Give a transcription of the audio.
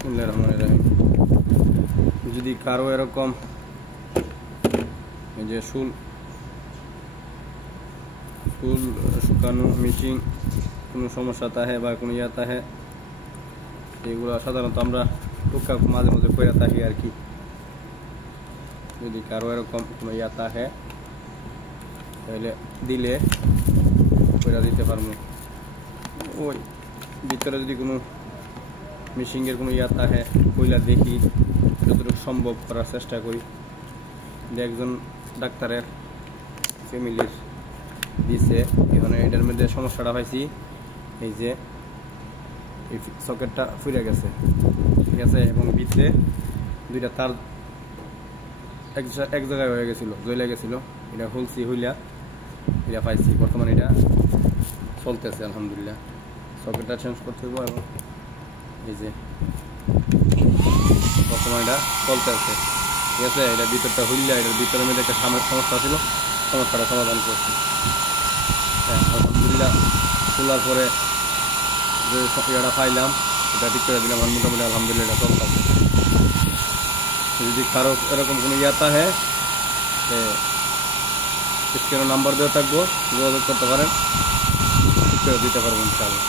বিসমিল্লাহির রহমানির রহিম। যদি কারো এরকম এই যে শুল শুকানো মিচিং কোনো সমস্যা থাকে বা কোনো ইয়া থাকে, এগুলো সাধারণত আমরা টুকটাক মাঝে মাঝে করে থাকি আর কি। যদি কারো এরকম কোনো ইয়া থাকে তাহলে দিলে করে দিতে পারবো। ওই ভিতরে যদি কোনো মিশিংয়ের কোনো ইয়া থাকে কইলা দেখি, যতটুকু সম্ভব করার চেষ্টা করি। যে একজন ডাক্তারের ফ্যামিলির দিছে, এখানে এটার মধ্যে সমস্যাটা পাইছি এই যে এই সকেটটা ফুরে গেছে, ঠিক আছে, এবং ভিতরে দুইটা তার এক জায়গায় হয়ে গেছিলো, জ্বলে গেছিলো। এটা খুলছি, হইলা এটা পাইছি। বর্তমানে এটা চলতেছে আলহামদুলিল্লাহ। সকেটটা চেঞ্জ করতে হইব এবং এই যে বর্তমানে এটা চলতেছে, ঠিক আছে। এটা ভিতরটা হইলা, এটার ভিতরের মধ্যে একটা সমস্যা ছিল, সমস্যাটা সমাধান করছি। হ্যাঁ আলহামদুলিল্লাহ। খোলার পরে যে ইয়েটা পাইলাম এটা ঠিক করে দিলাম, আর মোটামুটি আলহামদুলিল্লাহ এটা চলতেছে। যদি কারো এরকম কোনো ইয়াতা হ্যাঁ স্ক্রিনে নাম্বার দেওয়া থাকবো, যোগাযোগ করতে পারেন, ঠিক করে দিতে পারবো ইনশাআল্লাহ।